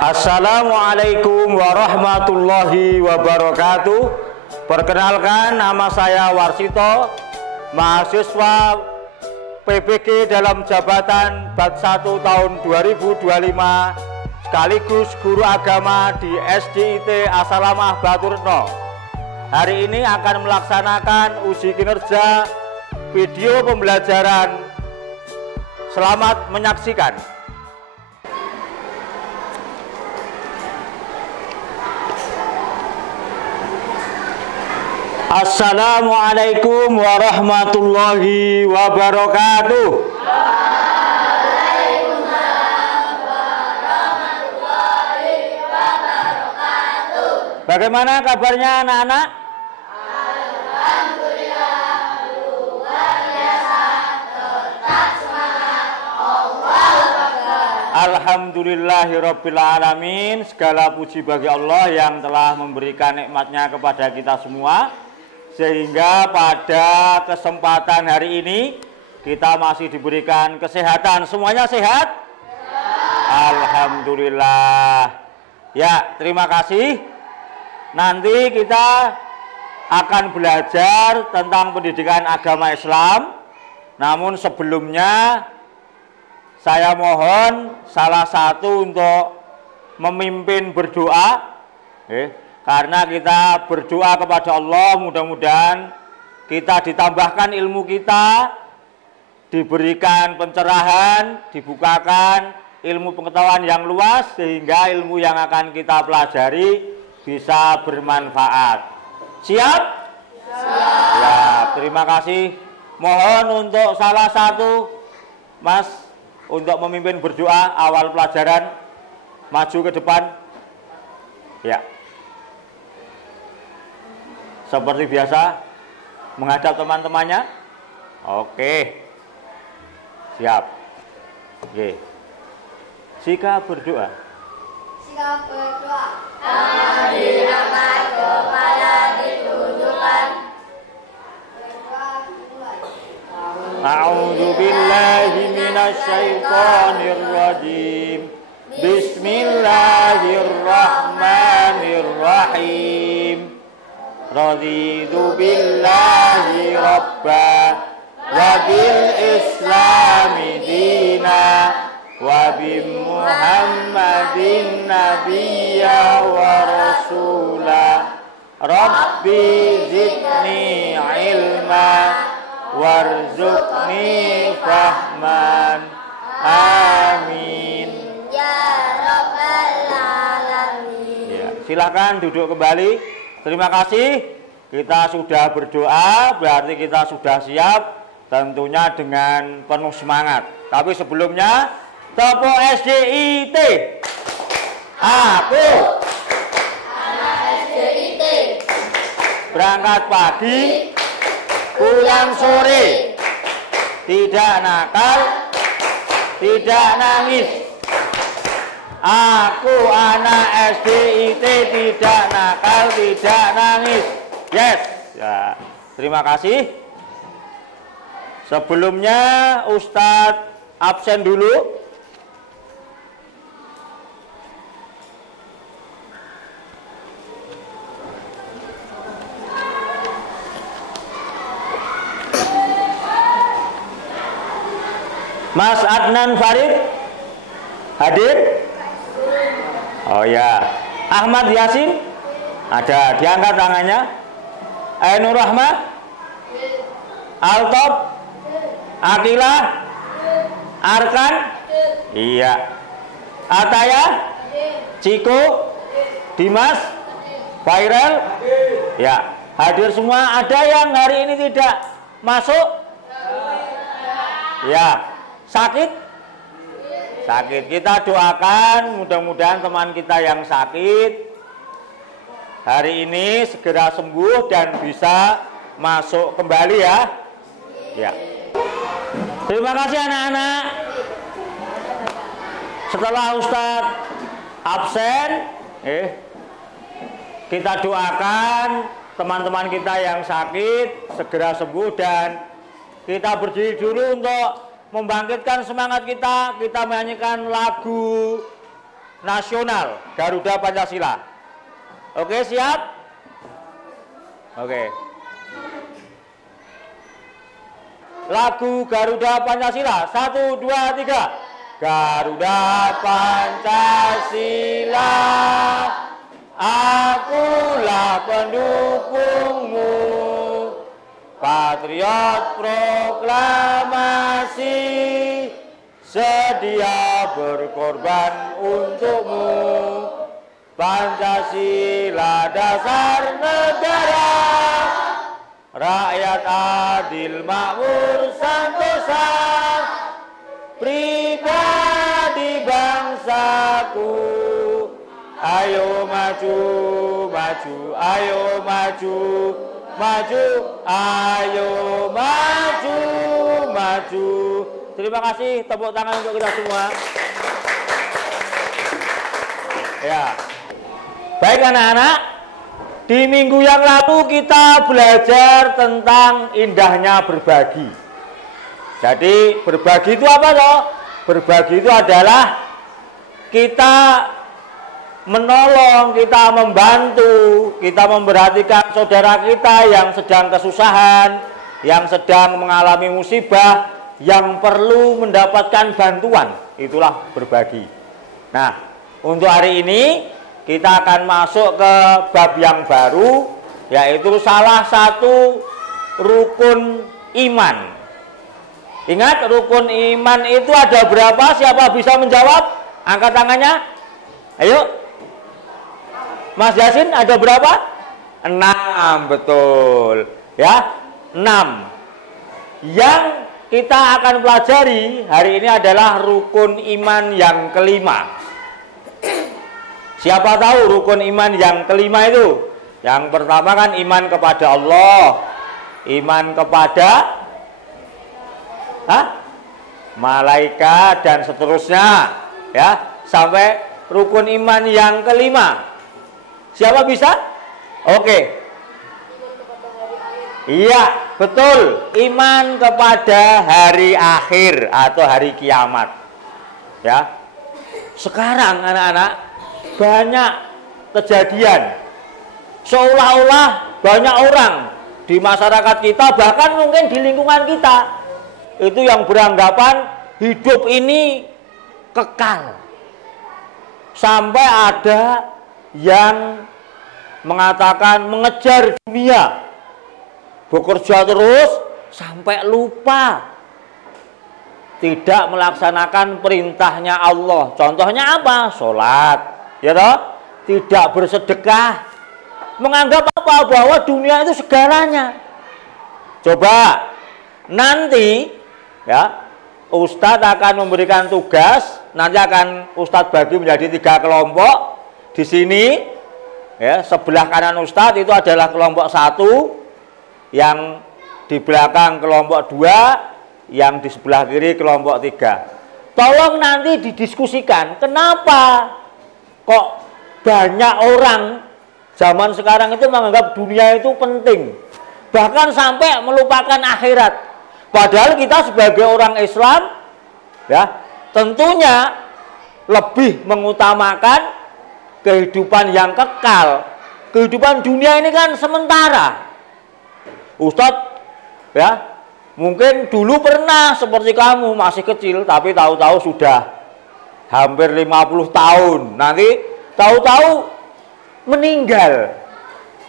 Assalamualaikum warahmatullahi wabarakatuh. Perkenalkan, nama saya Warsito, mahasiswa PBG dalam jabatan Bat 1 tahun 2025, sekaligus guru agama di SDIT Asalamah Baturno. Hari ini akan melaksanakan uji kinerja video pembelajaran. Selamat menyaksikan. Assalamualaikum warahmatullahi wabarakatuh. Waalaikumsalam warahmatullahi wabarakatuh. Bagaimana kabarnya anak-anak? Alhamdulillah, luar biasa, tetap semangat, Allahu Akbar. Alhamdulillahirabbil alamin. Segala puji bagi Allah yang telah memberikan nikmatnya kepada kita semua, sehingga pada kesempatan hari ini kita masih diberikan kesehatan. Semuanya sehat? Alhamdulillah. Ya, terima kasih. Nanti kita akan belajar tentang pendidikan agama Islam. Namun sebelumnya saya mohon salah satu untuk memimpin berdoa, karena kita berdoa kepada Allah, mudah-mudahan kita ditambahkan ilmu kita, diberikan pencerahan, dibukakan ilmu pengetahuan yang luas, sehingga ilmu yang akan kita pelajari bisa bermanfaat. Siap? Siap. Ya, terima kasih. Mohon untuk salah satu Mas untuk memimpin berdoa awal pelajaran, maju ke depan. Ya. Seperti biasa, menghadap teman-temannya. Oke. Siap. Oke. Sikap berdoa. Sikap berdoa. Tangan diangkat, kepala ditundukkan. A'udzu billahi minasy syaithanir rajim. Bismillahirrahmanirrahim. Raditu billahi rabba wa bil islami dina wa bi muhammadin nabiyya wa rasula. Rabbi zidni ilma warzuqni fahman. Amin. Ya Rabbal Alamin. Ya, silakan duduk kembali. Terima kasih. Kita sudah berdoa, berarti kita sudah siap, tentunya dengan penuh semangat. Tapi sebelumnya, tepuk SDIT. Aku anak SDIT. berangkat pagi, pulang sore, tidak nakal, tidak nangis. Aku anak SDIT, tidak nakal, tidak nangis. Yes. Ya, terima kasih. Sebelumnya Ustadz absen dulu. Mas Adnan Farid hadir? Oh ya. Ahmad Yasin ada, diangkat tangannya. Ainur Rahmah, Altop, Akila, Arkan, iya. Ataya, Ciko, Dimas, Viral, ya, hadir semua. Ada yang hari ini tidak masuk? Ya, sakit? Sakit. Kita doakan mudah-mudahan teman kita yang sakit hari ini segera sembuh dan bisa masuk kembali ya. Ya. Terima kasih anak-anak. Setelah Ustadz absen, kita doakan teman-teman kita yang sakit segera sembuh, dan kita berdiri dulu untuk membangkitkan semangat kita. Kita menyanyikan lagu nasional Garuda Pancasila. Oke, siap? Oke. Lagu Garuda Pancasila 1, 2, 3. Garuda Pancasila, akulah pendukungmu, patriot proklamasi, sedia berkorban untukmu. Pancasila dasar negara, rakyat adil makmur santosa, pribadi bangsaku. Ayo maju, maju, ayo maju, maju, ayo maju, maju. Terima kasih, tepuk tangan untuk kita semua. Ya. Baik anak-anak, di minggu yang lalu kita belajar tentang indahnya berbagi. Jadi berbagi itu apa toh? Berbagi itu adalah kita menolong, kita membantu, kita memperhatikan saudara kita yang sedang kesusahan, yang sedang mengalami musibah, yang perlu mendapatkan bantuan. Itulah berbagi. Nah, untuk hari ini kita akan masuk ke bab yang baru, yaitu salah satu rukun iman. Ingat, rukun iman itu ada berapa? Siapa bisa menjawab? Angkat tangannya. Ayo. Mas Yasin, ada berapa? 6, betul. Ya, 6. Yang kita akan pelajari hari ini adalah rukun iman yang kelima. Siapa tahu rukun iman yang kelima itu? Yang pertama kan iman kepada Allah, iman kepada malaikat dan seterusnya, ya, sampai rukun iman yang kelima. Siapa bisa? Oke. Iya, betul. Iman kepada hari akhir atau hari kiamat. Ya. Sekarang anak-anak, banyak kejadian seolah-olah banyak orang di masyarakat kita, bahkan mungkin di lingkungan kita, itu yang beranggapan hidup ini kekal. Sampai ada yang mengatakan mengejar dunia, bekerja terus sampai lupa tidak melaksanakan perintahnya Allah. Contohnya apa? Sholat, ya toh? Tidak bersedekah, menganggap apa? Bahwa dunia itu segalanya. Coba nanti, ya, Ustadz akan memberikan tugas. Nanti akan Ustadz bagi menjadi 3 kelompok. Di sini, ya, sebelah kanan Ustadz itu adalah kelompok 1, yang di belakang kelompok 2, yang di sebelah kiri kelompok 3. Tolong nanti didiskusikan, kenapa kok banyak orang zaman sekarang itu menganggap dunia itu penting, bahkan sampai melupakan akhirat. Padahal kita sebagai orang Islam, ya, tentunya lebih mengutamakan kehidupan yang kekal. Kehidupan dunia ini kan sementara. Ustadz, ya, mungkin dulu pernah seperti kamu masih kecil, tapi tahu-tahu sudah hampir 50 tahun. Nanti tahu-tahu meninggal.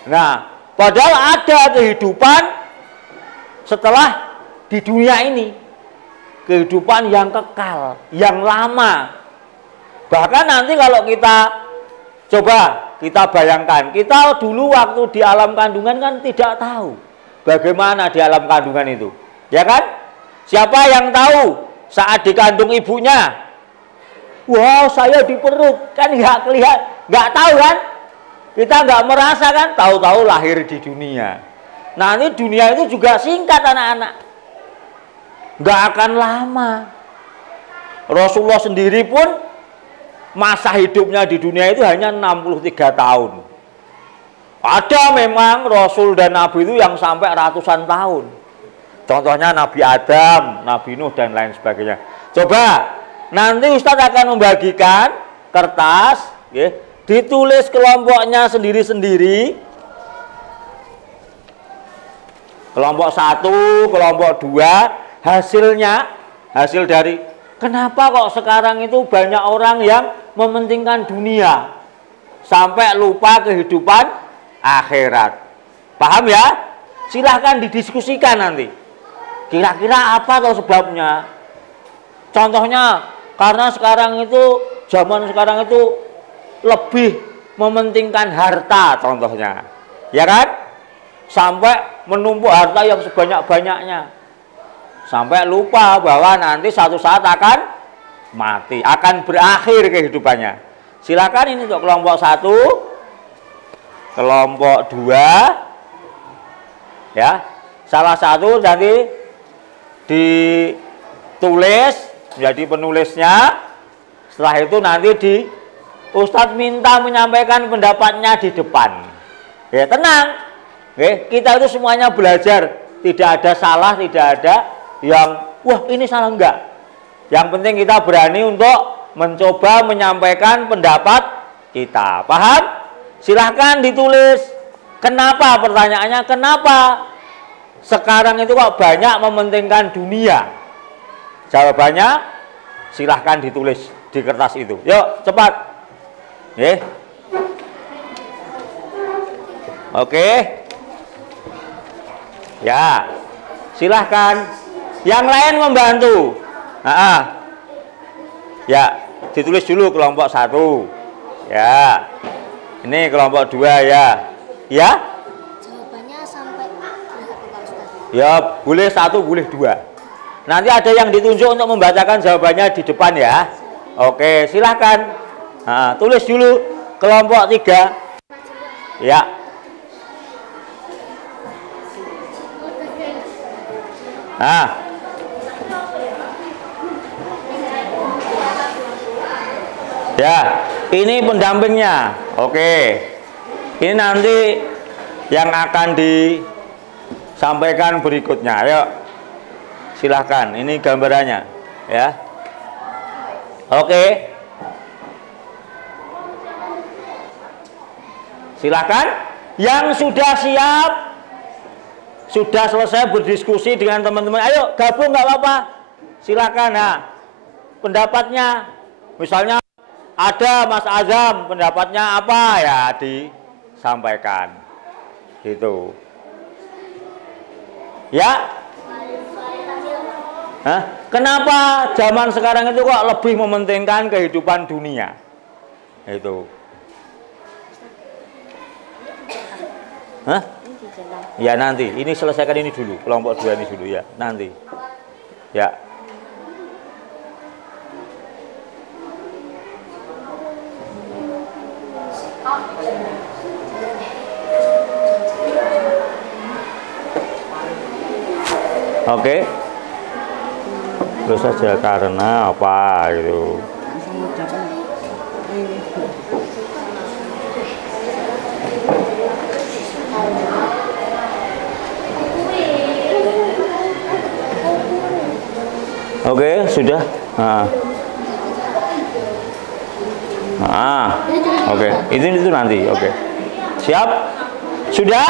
Nah, padahal ada kehidupan setelah di dunia ini. Kehidupan yang kekal, yang lama. Bahkan nanti kalau kita coba kita bayangkan, kita dulu waktu di alam kandungan kan tidak tahu bagaimana di alam kandungan itu. Ya kan? Siapa yang tahu saat dikandung ibunya? Wow, saya di perut, kan nggak kelihatan, nggak tahu kan? Kita nggak merasa kan? Tahu-tahu lahir di dunia. Nah, ini dunia itu juga singkat anak-anak, nggak akan lama. Rasulullah sendiri pun masa hidupnya di dunia itu hanya 63 tahun. Ada memang Rasul dan Nabi itu yang sampai ratusan tahun. Contohnya Nabi Adam, Nabi Nuh, dan lain sebagainya. Coba, nanti Ustadz akan membagikan kertas, nggih, ditulis kelompoknya sendiri-sendiri. Kelompok 1, kelompok 2, hasil dari kenapa kok sekarang itu banyak orang yang mementingkan dunia sampai lupa kehidupan akhirat. Paham ya? Silahkan didiskusikan nanti. Kira-kira apa atau sebabnya? Contohnya karena zaman sekarang itu lebih mementingkan harta contohnya. Ya kan? Sampai menumpuk harta yang sebanyak-banyaknya. Sampai lupa bahwa nanti satu saat akan mati, akan berakhir kehidupannya. Silakan ini untuk kelompok 1, kelompok 2, ya. Salah satu nanti ditulis menjadi penulisnya. Setelah itu nanti Ustadz minta menyampaikan pendapatnya di depan. Ya, tenang. Kita itu semuanya belajar, tidak ada salah, tidak ada yang wah ini salah, enggak. Yang penting kita berani untuk mencoba menyampaikan pendapat kita. Paham? Silahkan ditulis. Kenapa? Pertanyaannya kenapa sekarang itu kok banyak mementingkan dunia? Jawabannya silahkan ditulis di kertas itu. Yuk cepat. Oke. Ya, silahkan. Yang lain membantu. Ya, ditulis dulu kelompok 1. Ya, ini kelompok 2 ya. Ya? Jawabannya sampai berapa Pak Ustaz? Ya, boleh 1, boleh 2. Nanti ada yang ditunjuk untuk membacakan jawabannya di depan ya. Oke, silahkan. Tulis dulu kelompok 3. Ya. Ya, ini pendampingnya. Oke. Ini nanti yang akan disampaikan berikutnya. Ayo. Silahkan, ini gambarannya ya. Oke. Silahkan. Yang sudah siap, sudah selesai berdiskusi dengan teman-teman, ayo gabung nggak apa-apa. Silahkan. Pendapatnya, misalnya ada Mas Azam, pendapatnya apa ya disampaikan. Gitu. Ya. Kenapa zaman sekarang itu kok lebih mementingkan kehidupan dunia? Itu. Ya nanti, ini selesaikan ini dulu, kelompok 2 ini dulu ya, nanti. Ya. Oke. Terus saja karena apa gitu. Oke, sudah. Oke, itu nanti. Oke. Siap? Sudah?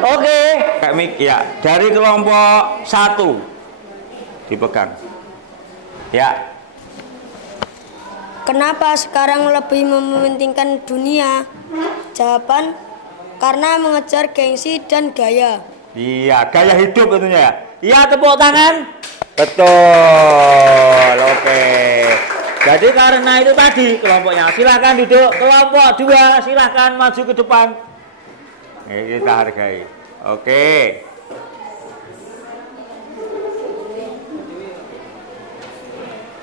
Oke. Ya, dari kelompok 1 dipegang. Ya. Kenapa sekarang lebih mementingkan dunia? Jawaban, karena mengejar gengsi dan gaya. Iya, gaya hidup tentunya. Iya, tepuk tangan. Betul. Oke. Jadi karena itu tadi kelompoknya. Silahkan duduk. Kelompok 2 silahkan maju ke depan. Ini kita hargai. Oke.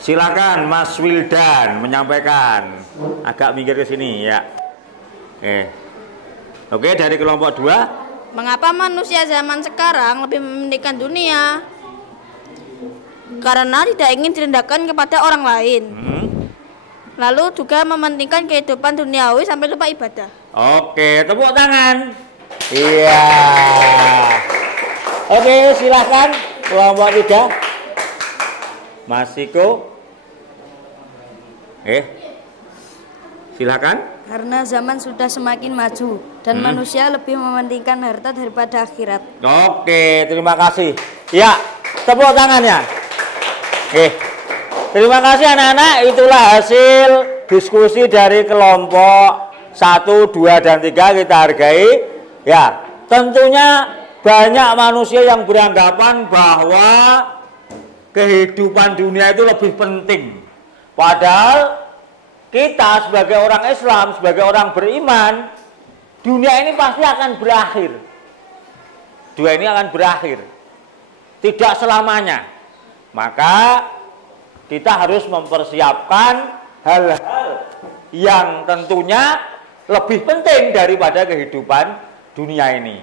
Silakan Mas Wildan menyampaikan. Agak minggir ke sini ya. Oke, dari kelompok 2. Mengapa manusia zaman sekarang lebih mementingkan dunia? Karena tidak ingin direndahkan kepada orang lain. Lalu juga mementingkan kehidupan duniawi sampai lupa ibadah. Oke, tepuk tangan. Iya. Oke, silahkan kelompok 3. Mas Iko. Silakan. Karena zaman sudah semakin maju dan manusia lebih mementingkan harta daripada akhirat. Oke, terima kasih. Ya, tepuk tangannya. Oke. Terima kasih anak-anak, itulah hasil diskusi dari kelompok 1, 2, dan 3 kita hargai. Ya, tentunya banyak manusia yang beranggapan bahwa kehidupan dunia itu lebih penting. Padahal kita sebagai orang Islam, sebagai orang beriman, dunia ini pasti akan berakhir. Dunia ini akan berakhir. Tidak selamanya. Maka kita harus mempersiapkan hal-hal yang tentunya lebih penting daripada kehidupan dunia ini.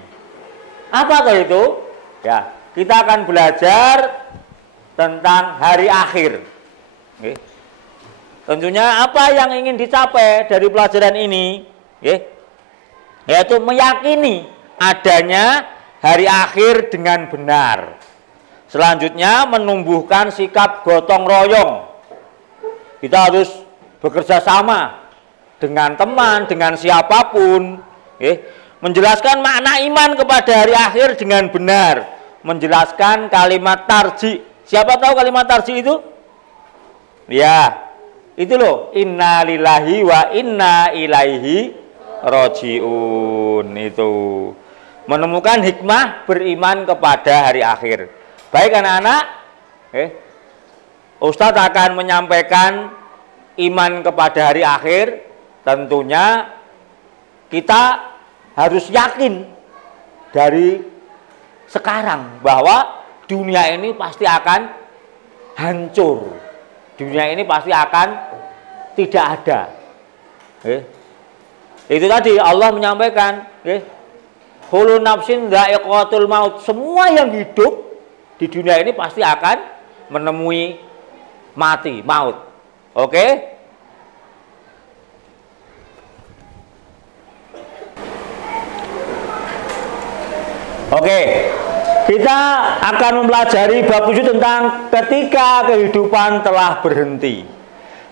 Apa itu? Ya, kita akan belajar tentang hari akhir. Oke. Tentunya apa yang ingin dicapai dari pelajaran ini, yaitu meyakini adanya hari akhir dengan benar. Selanjutnya menumbuhkan sikap gotong royong. Kita harus bekerja sama dengan teman, dengan siapapun. Menjelaskan makna iman kepada hari akhir dengan benar. Menjelaskan kalimat tarji. Siapa tahu kalimat tarji itu? Ya. Itu loh, inna lillahi wa inna ilaihi roji'un. Itu menemukan hikmah beriman kepada hari akhir. Baik anak-anak, Ustadz akan menyampaikan iman kepada hari akhir. Tentunya kita harus yakin dari sekarang bahwa dunia ini pasti akan hancur. Dunia ini pasti akan tidak ada. Itu tadi Allah menyampaikan, kullu nafsin dha'iqatul maut. Semua yang hidup di dunia ini pasti akan menemui mati, maut. Oke? Oke. Kita akan mempelajari bab 7 tentang ketika kehidupan telah berhenti.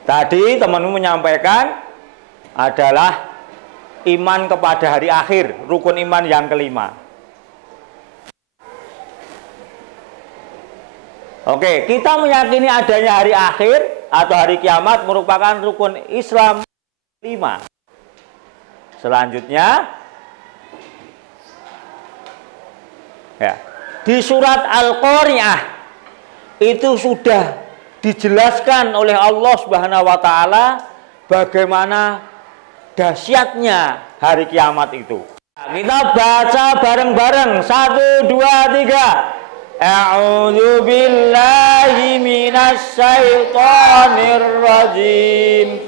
Tadi temanmu menyampaikan adalah iman kepada hari akhir, rukun iman yang kelima. Oke, kita meyakini adanya hari akhir atau hari kiamat merupakan rukun Islam 5. Selanjutnya, ya. Di surat Al-Qari'ah itu sudah dijelaskan oleh Allah Subhanahu wa taala bagaimana dahsyatnya hari kiamat itu. Kita baca bareng-bareng. 1, 2, 3. A'udzu billahi minasy syaithanir rajim.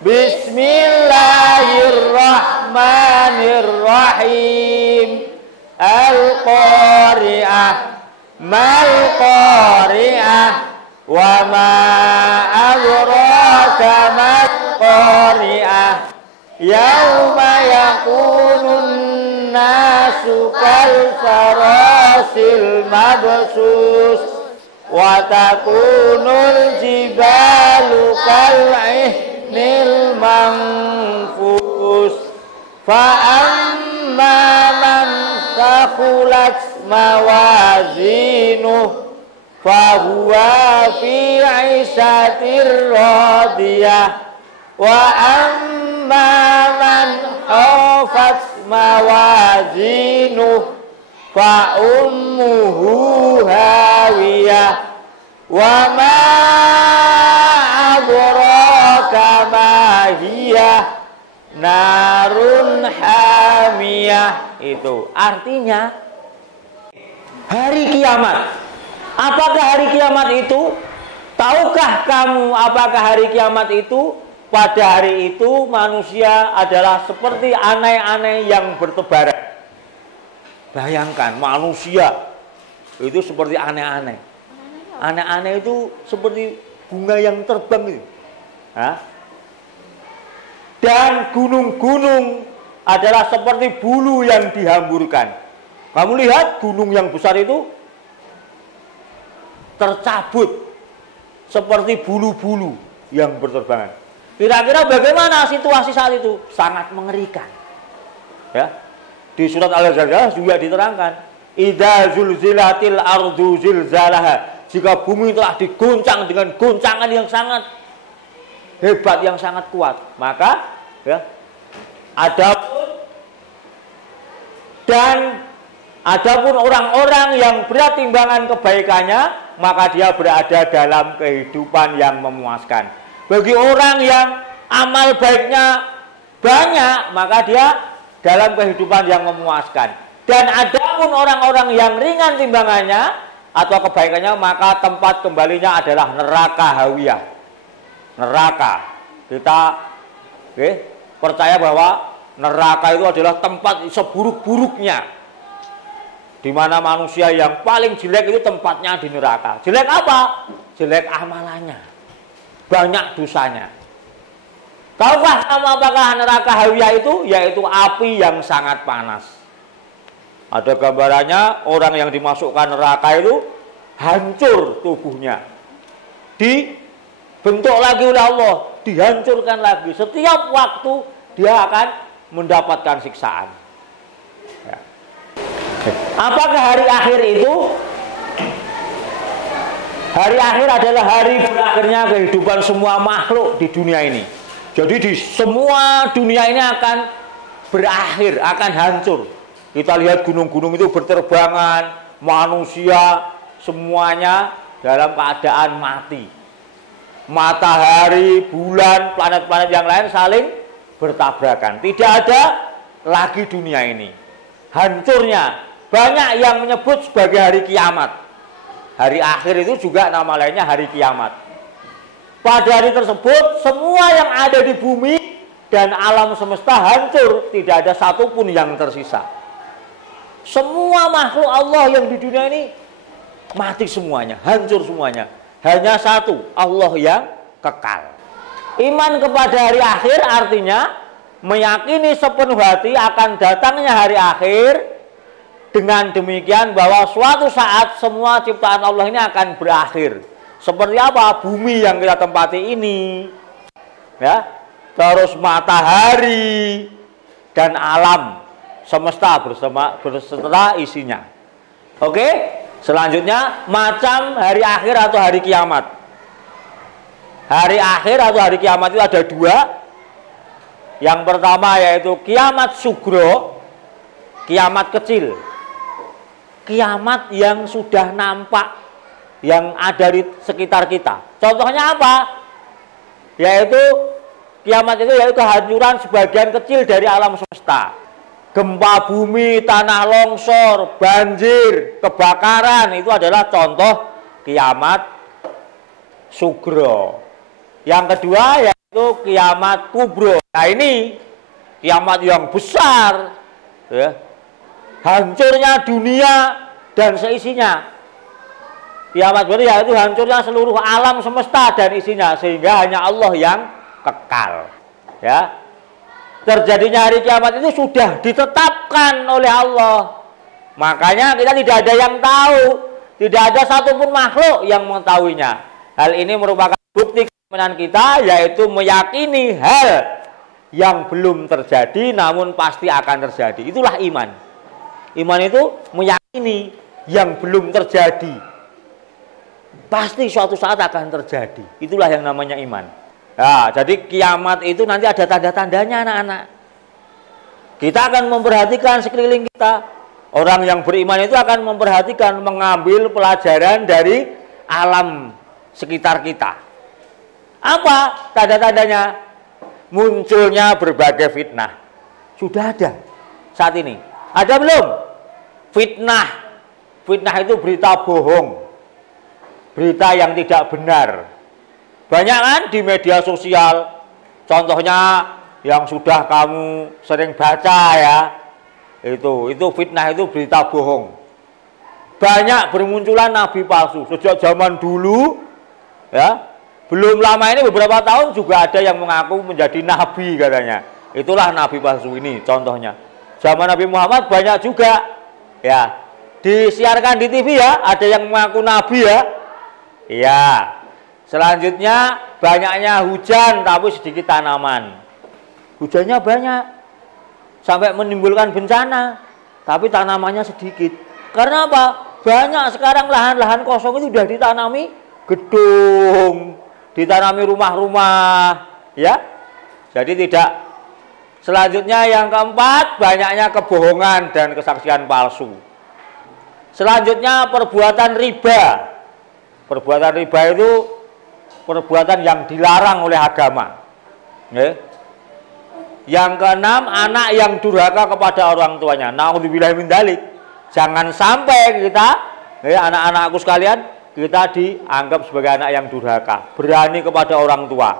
Bismillahirrahmanirrahim. Al-Qari'ah, Mal-Qari'ah, wa ma adraka mal-Qari'ah, yauma yakunun nasu kal farasil mabsus, wa takunul jibalu kal ihnil manfus, fa amma man thaqulat mawazinuh fahuwa fi 'ishatir radiyah wa amma man khafat mawazinuh fa ummuhu hawiyah wa ma adraka ma hiya narun hamiyah. Itu artinya hari kiamat. Apakah hari kiamat itu? Tahukah kamu apakah hari kiamat itu? Pada hari itu manusia adalah seperti anai-anai yang bertebaran. Bayangkan manusia itu seperti anai-anai. Anai-anai itu seperti bunga yang terbang itu. Dan gunung-gunung adalah seperti bulu yang dihamburkan. Kamu lihat gunung yang besar itu tercabut seperti bulu-bulu yang berterbangan. Kira-kira bagaimana situasi saat itu? Sangat mengerikan. Ya. Di surat Al-Zalzalah juga diterangkan, idza zulzilatil ardu zilzalaha. Jika bumi telah diguncang dengan guncangan yang sangat hebat, yang sangat kuat, maka ya, adapun orang-orang yang berat timbangan kebaikannya, maka dia berada dalam kehidupan yang memuaskan. Bagi orang yang amal baiknya banyak, maka dia dalam kehidupan yang memuaskan. Dan adapun orang-orang yang ringan timbangannya atau kebaikannya, maka tempat kembalinya adalah neraka hawiyah. Neraka. Kita percaya bahwa neraka itu adalah tempat seburuk-buruknya, di mana manusia yang paling jelek itu tempatnya di neraka. Jelek apa? Jelek amalannya, banyak dosanya. Tahukah kamu apakah neraka hawiyah itu? Yaitu api yang sangat panas. Ada gambarannya, orang yang dimasukkan neraka itu hancur tubuhnya, dibentuk lagi oleh Allah, dihancurkan lagi. Setiap waktu dia akan mendapatkan siksaan. Ya. Apakah hari akhir itu? Hari akhir adalah hari berakhirnya kehidupan semua makhluk di dunia ini. Jadi di semua dunia ini akan berakhir, akan hancur. Kita lihat gunung-gunung itu berterbangan, manusia semuanya dalam keadaan mati. Matahari, bulan, planet-planet yang lain saling bertabrakan. Tidak ada lagi dunia ini. Hancurnya. Banyak yang menyebut sebagai hari kiamat. Hari akhir itu juga nama lainnya hari kiamat. Pada hari tersebut, semua yang ada di bumi dan alam semesta hancur. Tidak ada satupun yang tersisa. Semua makhluk Allah yang di dunia ini mati semuanya, hancur semuanya. Hanya satu, Allah yang kekal. Iman kepada hari akhir artinya meyakini sepenuh hati akan datangnya hari akhir. Dengan demikian bahwa suatu saat semua ciptaan Allah ini akan berakhir. Seperti apa? Bumi yang kita tempati ini, ya, terus matahari dan alam semesta beserta isinya. Oke? Selanjutnya macam hari akhir atau hari kiamat. Hari akhir atau hari kiamat itu ada dua. Yang pertama yaitu kiamat sugro, kiamat kecil. Kiamat yang sudah nampak, yang ada di sekitar kita. Contohnya apa? Yaitu kiamat itu yaitu kehancuran sebagian kecil dari alam semesta. Gempa bumi, tanah longsor, banjir, kebakaran, itu adalah contoh kiamat sugro. Yang kedua yaitu kiamat kubro. Nah ini kiamat yang besar, ya. Hancurnya dunia dan seisinya. Kiamat berarti yaitu hancurnya seluruh alam semesta dan isinya, sehingga hanya Allah yang kekal. Ya. Terjadinya hari kiamat itu sudah ditetapkan oleh Allah. Makanya kita tidak ada yang tahu, tidak ada satupun makhluk yang mengetahuinya. Hal ini merupakan bukti keimanan kita, yaitu meyakini hal yang belum terjadi namun pasti akan terjadi. Itulah iman. Iman itu meyakini yang belum terjadi pasti suatu saat akan terjadi. Itulah yang namanya iman. Nah, jadi kiamat itu nanti ada tanda-tandanya anak-anak. Kita akan memperhatikan sekeliling kita. Orang yang beriman itu akan memperhatikan, mengambil pelajaran dari alam sekitar kita. Apa tanda-tandanya? Munculnya berbagai fitnah. Sudah ada saat ini. Ada belum? Fitnah. Fitnah itu berita bohong, berita yang tidak benar. Banyak kan di media sosial. Contohnya yang sudah kamu sering baca ya, itu fitnah, itu berita bohong. Banyak bermunculan nabi palsu sejak zaman dulu, ya. Belum lama ini beberapa tahun juga ada yang mengaku menjadi nabi katanya. Itulah nabi palsu ini contohnya. Zaman Nabi Muhammad banyak juga, ya, disiarkan di TV ya, ada yang mengaku nabi ya. Iya. Selanjutnya banyaknya hujan tapi sedikit tanaman. Hujannya banyak sampai menimbulkan bencana, tapi tanamannya sedikit. Karena apa? Banyak sekarang lahan-lahan kosong itu sudah ditanami gedung, ditanami rumah-rumah, ya. Jadi tidak. Selanjutnya yang keempat, banyaknya kebohongan dan kesaksian palsu. Selanjutnya perbuatan riba. Perbuatan riba itu perbuatan yang dilarang oleh agama. Yang keenam, anak yang durhaka kepada orang tuanya. Naudzubillah min dzalik. Jangan sampai kita, anak-anakku sekalian, kita dianggap sebagai anak yang durhaka, berani kepada orang tua.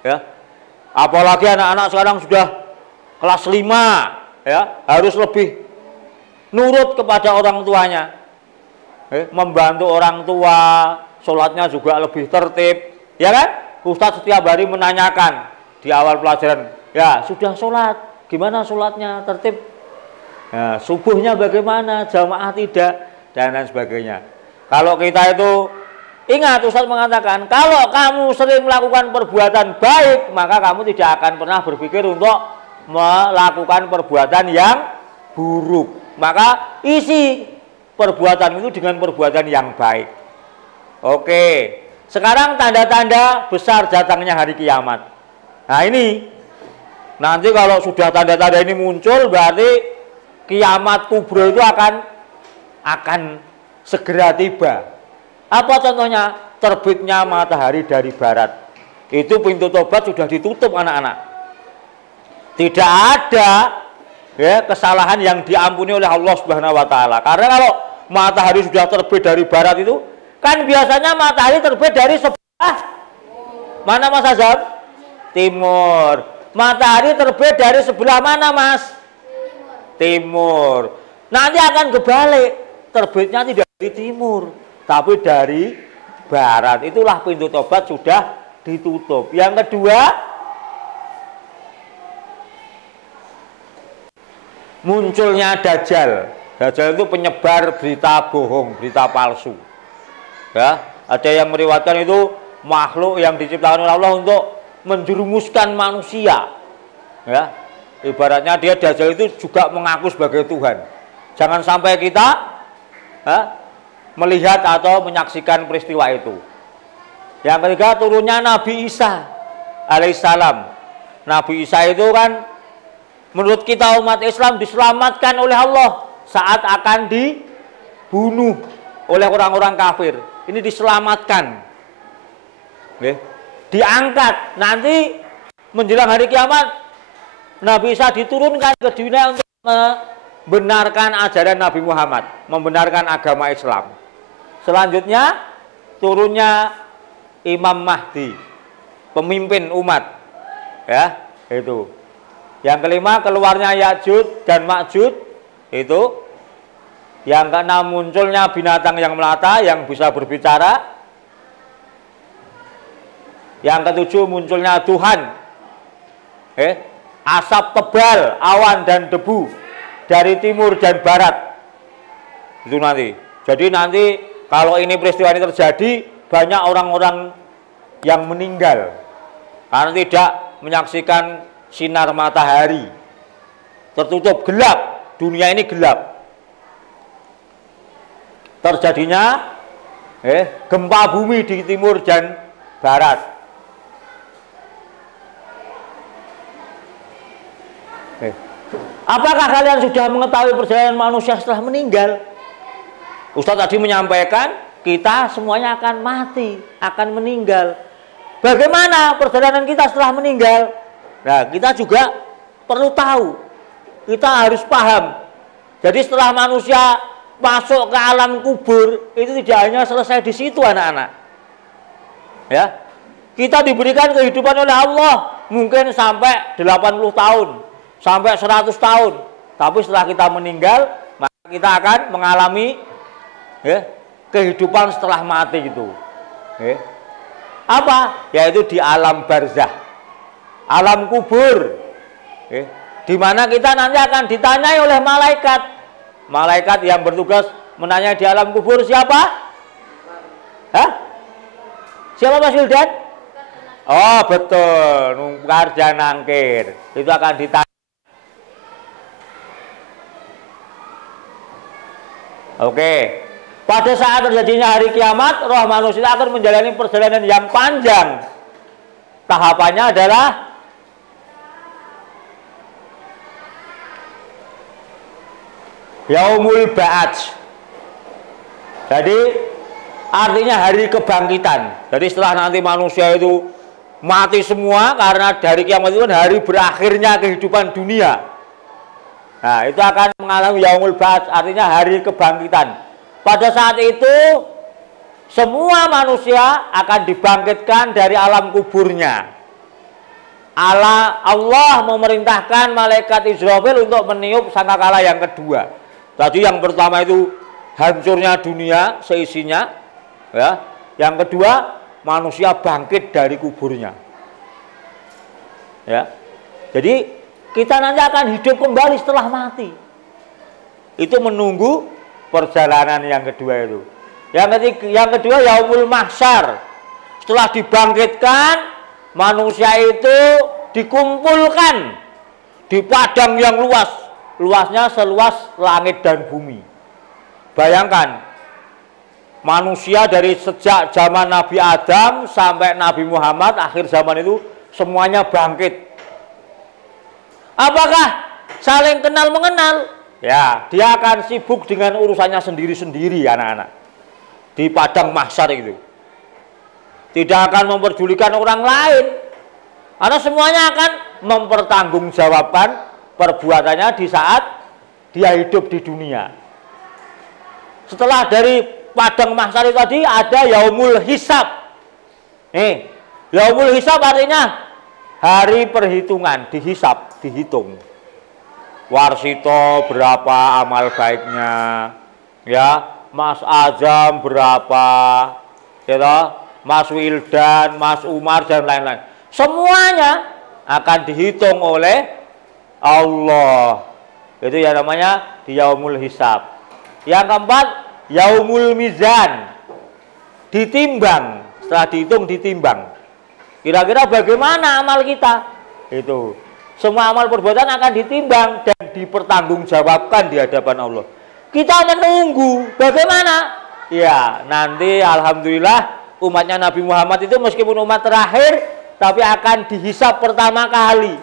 Ya. Apalagi anak-anak sekarang sudah kelas 5, ya, harus lebih nurut kepada orang tuanya. Membantu orang tua, sholatnya juga lebih tertib. Ya kan? Ustadz setiap hari menanyakan di awal pelajaran, ya sudah sholat, gimana sholatnya, tertib? Ya, subuhnya bagaimana, jamaah tidak, dan lain sebagainya. Kalau kita itu, ingat Ustadz mengatakan, kalau kamu sering melakukan perbuatan baik, maka kamu tidak akan pernah berpikir untuk melakukan perbuatan yang buruk. Maka isi perbuatan itu dengan perbuatan yang baik. Oke. Sekarang tanda-tanda besar datangnya hari kiamat. Nah ini, nanti kalau sudah tanda-tanda ini muncul, berarti kiamat kubro itu akan segera tiba. Apa contohnya? Terbitnya matahari dari barat. Itu pintu tobat sudah ditutup anak-anak. Tidak ada ya, kesalahan yang diampuni oleh Allah Subhanahu wa taala. Karena kalau matahari sudah terbit dari barat itu, kan biasanya matahari terbit dari sebelah mana Mas Azam? Timur. Matahari terbit dari sebelah mana Mas? Timur. Nanti akan kebalik, terbitnya tidak dari timur, tapi dari barat. Itulah pintu tobat sudah ditutup. Yang kedua, munculnya Dajjal. Dajjal itu penyebar berita bohong, berita palsu. Ya, ada yang meriwayatkan itu makhluk yang diciptakan oleh Allah untuk menjerumuskan manusia. Ya, ibaratnya dia Dajjal itu juga mengaku sebagai Tuhan. Jangan sampai kita melihat atau menyaksikan peristiwa itu. Yang ketiga, turunnya Nabi Isa alaihissalam. Nabi Isa itu kan menurut kita umat Islam diselamatkan oleh Allah saat akan dibunuh oleh orang-orang kafir. Ini diselamatkan, diangkat. Nanti menjelang hari kiamat, Nabi Isa diturunkan ke dunia untuk membenarkan ajaran Nabi Muhammad, membenarkan agama Islam. Selanjutnya turunnya Imam Mahdi, pemimpin umat, ya itu. Yang kelima, keluarnya Ya'juj dan Ma'juj, itu. Yang keenam, munculnya binatang yang melata yang bisa berbicara. Yang ketujuh, munculnya Tuhan, asap tebal, awan dan debu dari timur dan barat. Itu nanti. Jadi nanti kalau ini peristiwa ini terjadi, banyak orang-orang yang meninggal karena tidak menyaksikan sinar matahari. Tertutup, gelap, dunia ini gelap. Terjadinya gempa bumi di timur dan barat. Apakah kalian sudah mengetahui perjalanan manusia setelah meninggal? Ustadz tadi menyampaikan kita semuanya akan mati, akan meninggal. Bagaimana perjalanan kita setelah meninggal? Nah, kita juga perlu tahu. Kita harus paham. Jadi setelah manusia masuk ke alam kubur, itu tidak hanya selesai di situ anak-anak. Ya. Kita diberikan kehidupan oleh Allah mungkin sampai 80 tahun, sampai 100 tahun. Tapi setelah kita meninggal, maka kita akan mengalami kehidupan setelah mati itu. Apa? Yaitu di alam barzah, alam kubur. Di mana kita nanti akan ditanyai oleh malaikat. Malaikat yang bertugas menanya di alam kubur siapa? Hah? Siapa Mas Wildan? Oh betul, nungkar dan nangkir. Itu akan ditanya. Oke. Pada saat terjadinya hari kiamat, roh manusia akan menjalani perjalanan yang panjang. Tahapannya adalah Yaumul Ba'ats. Jadi artinya hari kebangkitan. Jadi setelah nanti manusia itu mati semua, karena dari kiamat itu hari berakhirnya kehidupan dunia. Nah, itu akan mengalami Yaumul Ba'ats, artinya hari kebangkitan. Pada saat itu semua manusia akan dibangkitkan dari alam kuburnya. Allah memerintahkan malaikat Israfil untuk meniup sangkakala yang kedua. Tadi yang pertama itu hancurnya dunia seisinya, ya. Yang kedua, manusia bangkit dari kuburnya. Ya. Jadi kita nanti akan hidup kembali setelah mati. Itu menunggu perjalanan yang kedua itu. Yang kedua Yaumul Mahsyar. Setelah dibangkitkan, manusia itu dikumpulkan di padang yang luas. Luasnya seluas langit dan bumi. Bayangkan, manusia dari sejak zaman Nabi Adam sampai Nabi Muhammad akhir zaman itu semuanya bangkit. Apakah saling kenal mengenal? Ya, dia akan sibuk dengan urusannya sendiri-sendiri, anak-anak. Di padang mahsyar itu. Tidak akan memperdulikan orang lain. Karena semuanya akan mempertanggungjawabkan perbuatannya di saat dia hidup di dunia. Setelah dari padang mahsyar itu tadi ada Yaumul Hisab. Yaumul Hisab artinya hari perhitungan, dihisab, dihitung. Warsito berapa amal baiknya, ya, Mas Azam berapa, ya, Mas Wildan, Mas Umar dan lain-lain. Semuanya akan dihitung oleh Allah. Itu yang namanya di Yaumul Hisab. Yang keempat, Yaumul Mizan. Ditimbang, setelah dihitung ditimbang. Kira-kira bagaimana amal kita? Itu. Semua amal perbuatan akan ditimbang dan dipertanggungjawabkan di hadapan Allah. Kita menunggu bagaimana? Ya, nanti alhamdulillah umatnya Nabi Muhammad itu meskipun umat terakhir, tapi akan dihisab pertama kali.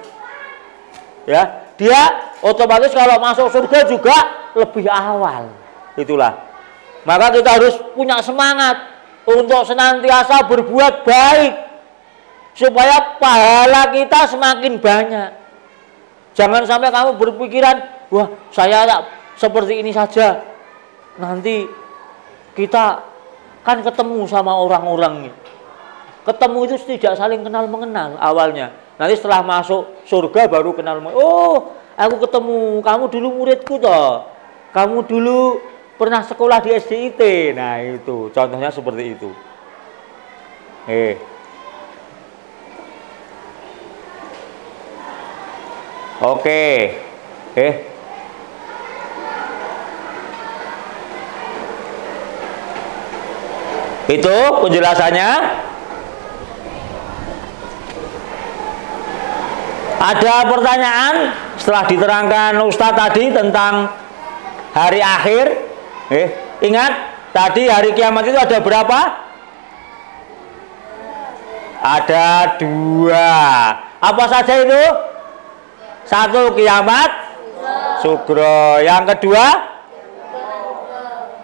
Ya, dia otomatis kalau masuk surga juga lebih awal. Itulah. Maka kita harus punya semangat untuk senantiasa berbuat baik supaya pahala kita semakin banyak. Jangan sampai kamu berpikiran, wah saya seperti ini saja. Nanti kita kan ketemu sama orang-orang. Ketemu itu tidak saling kenal mengenal awalnya. Nanti setelah masuk surga baru kenal. Oh, aku ketemu, kamu dulu muridku toh. Kamu dulu pernah sekolah di SDIT. Nah itu, contohnya seperti itu. Oke. Itu penjelasannya. Ada pertanyaan setelah diterangkan Ustadz tadi tentang hari akhir? Ingat tadi hari kiamat itu ada berapa? Ada 2. Apa saja itu? 1 kiamat sugro. Yang kedua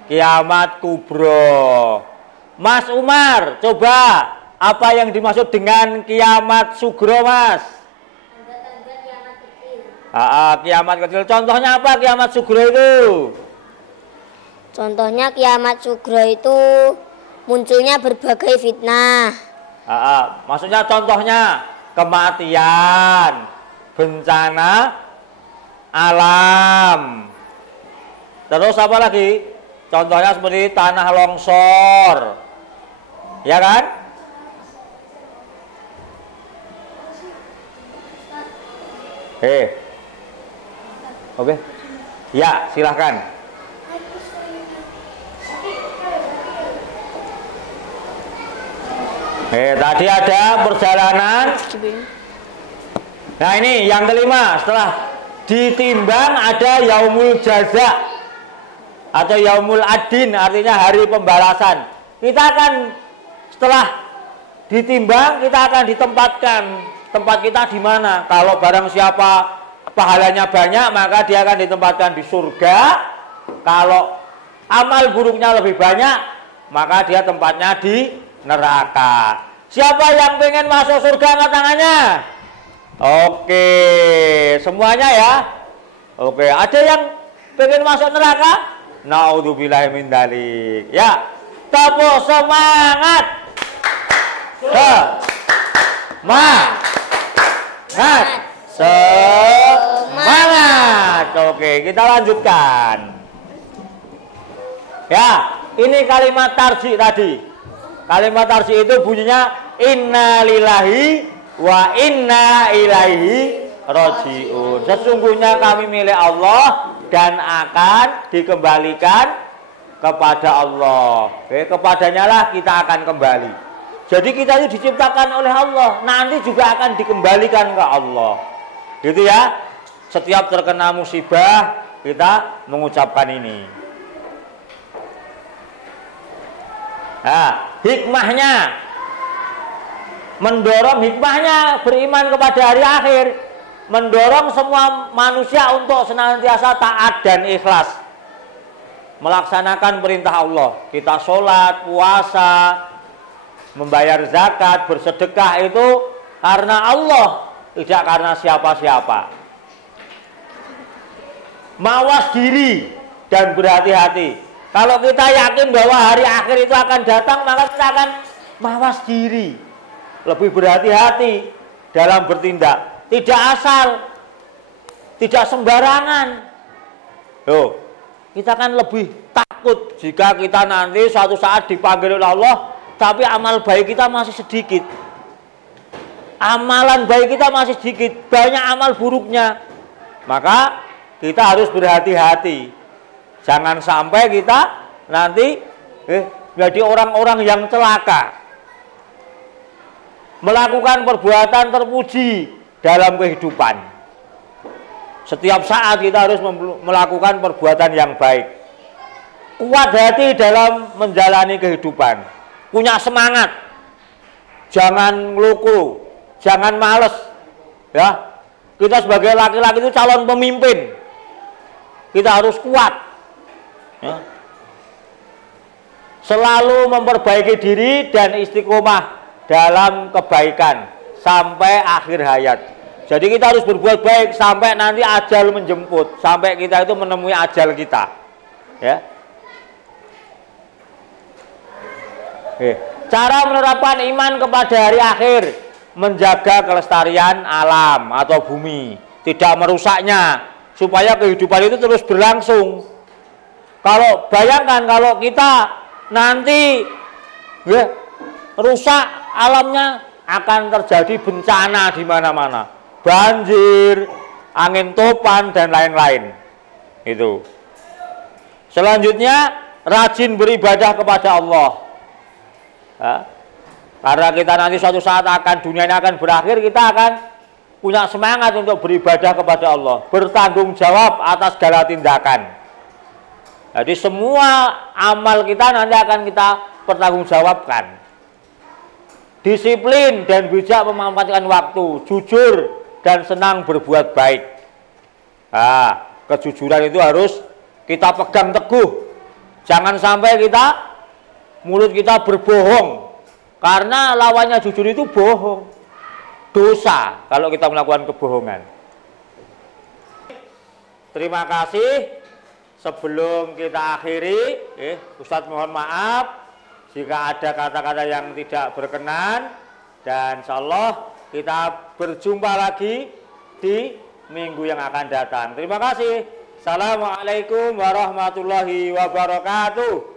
kiamat kubro. Mas Umar, coba apa yang dimaksud dengan kiamat sugro, Mas? Kiamat kecil. Contohnya apa kiamat sugro itu? Contohnya kiamat sugro itu munculnya berbagai fitnah. Maksudnya contohnya kematian, bencana alam. Terus apa lagi? Contohnya seperti tanah longsor. Ya kan? Oke. Ya, silahkan. Tadi ada perjalanan. Nah ini yang kelima, setelah ditimbang ada yaumul jaza atau yaumul adin, artinya hari pembalasan. Kita akan setelah ditimbang, kita akan ditempatkan. Tempat kita di mana? Kalau barang siapa pahalanya banyak, maka dia akan ditempatkan di surga. Kalau amal buruknya lebih banyak, maka dia tempatnya di neraka. Siapa yang pengen masuk surga, angkat tangannya. Oke, semuanya ya. Oke, ada yang pengen masuk neraka? Naudzubillahi min dzalik. Ya, tepuk semangat. Semangat. Oke, kita lanjutkan. Ya, ini kalimat tarji tadi. Kalimat tarji itu bunyinya inna lillahi wa inna ilaihi rajiun. Sesungguhnya kami milik Allah dan akan dikembalikan kepada Allah. Kepadanya lah kita akan kembali. Jadi kita itu diciptakan oleh Allah, nanti juga akan dikembalikan ke Allah. Gitu ya. Setiap terkena musibah kita mengucapkan ini. Nah, hikmahnya, mendorong hikmahnya beriman kepada hari akhir, mendorong semua manusia untuk senantiasa taat dan ikhlas melaksanakan perintah Allah. Kita sholat, puasa, membayar zakat, bersedekah itu karena Allah, tidak karena siapa-siapa. Mawas diri dan berhati-hati. Kalau kita yakin bahwa hari akhir itu akan datang, maka kita akan mawas diri, lebih berhati-hati dalam bertindak, tidak asal, tidak sembarangan. Loh, kita akan lebih takut jika kita nanti suatu saat dipanggil oleh Allah, tapi amal baik kita masih sedikit. Amalan baik kita masih sedikit, banyak amal buruknya. Maka kita harus berhati-hati. Jangan sampai kita nanti jadi orang-orang yang celaka, melakukan perbuatan terpuji dalam kehidupan. Setiap saat kita harus melakukan perbuatan yang baik. Kuat hati dalam menjalani kehidupan. Punya semangat. Jangan ngeluku, jangan males. Ya. Kita sebagai laki-laki itu calon pemimpin. Kita harus kuat. Ya. Selalu memperbaiki diri dan istiqomah dalam kebaikan sampai akhir hayat. Jadi kita harus berbuat baik sampai nanti ajal menjemput, sampai kita itu menemui ajal kita. Ya. Cara menerapkan iman kepada hari akhir, menjaga kelestarian alam atau bumi, tidak merusaknya, supaya kehidupan itu terus berlangsung. Kalau bayangkan kalau kita nanti rusak alamnya, akan terjadi bencana di mana-mana, banjir, angin topan dan lain-lain. Itu. Selanjutnya rajin beribadah kepada Allah. Ya. Karena kita nanti suatu saat dunia ini akan berakhir, kita akan punya semangat untuk beribadah kepada Allah, bertanggung jawab atas segala tindakan. Jadi semua amal kita nanti akan kita pertanggungjawabkan. Disiplin dan bijak memanfaatkan waktu, jujur dan senang berbuat baik. Nah, kejujuran itu harus kita pegang teguh. Jangan sampai mulut kita berbohong. Karena lawannya jujur itu bohong. Dosa kalau kita melakukan kebohongan. Terima kasih. Sebelum kita akhiri, Ustadz mohon maaf jika ada kata-kata yang tidak berkenan, dan insya Allah kita berjumpa lagi di minggu yang akan datang. Terima kasih. Assalamualaikum warahmatullahi wabarakatuh.